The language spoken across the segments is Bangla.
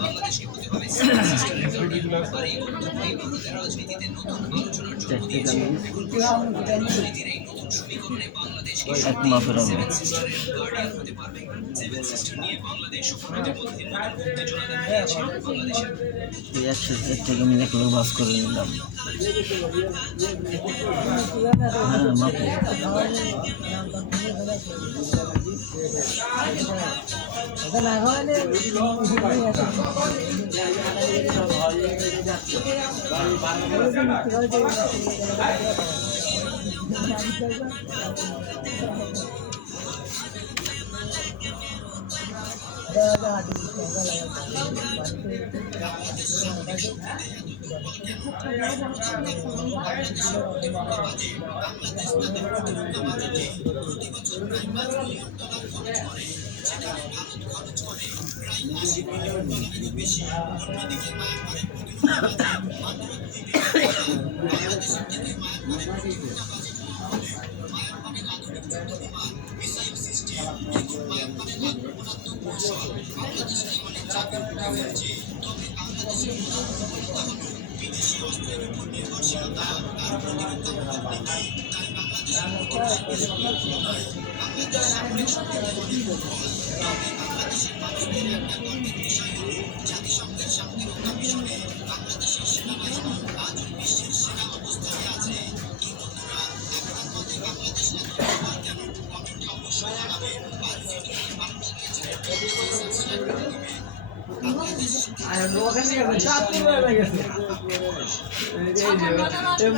বাংলাদেশকে হতে হবে সেভেন সিস্টারের গার্ডিয়ান। আর এই অর্থই ভারতের রাজনীতিতে নতুন আলোচনার জন্ম দিয়েছে। এখন রাজনীতির এই নতুন সমীকরণে বাংলাদেশকে সেভেন সিস্টারের গার্ডিয়ান হতে পারবে। সেভেন সিস্টার নিয়ে বাংলাদেশ ও ভারতের মধ্যে নতুন উত্তেজনা দেখা দিয়েছে বাংলাদেশের। থেকে মিলে করে বাস করে নিলাম।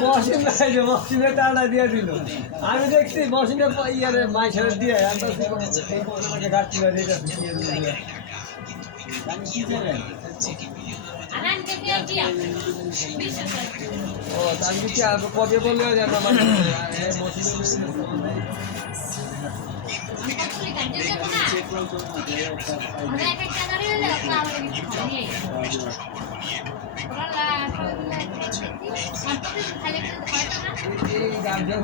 মশিনে টানা দিয়ে দিল। আমি দেখছি মশিনে ইয়ারে মাইসের দিয়ে কবে বললে গার্জেন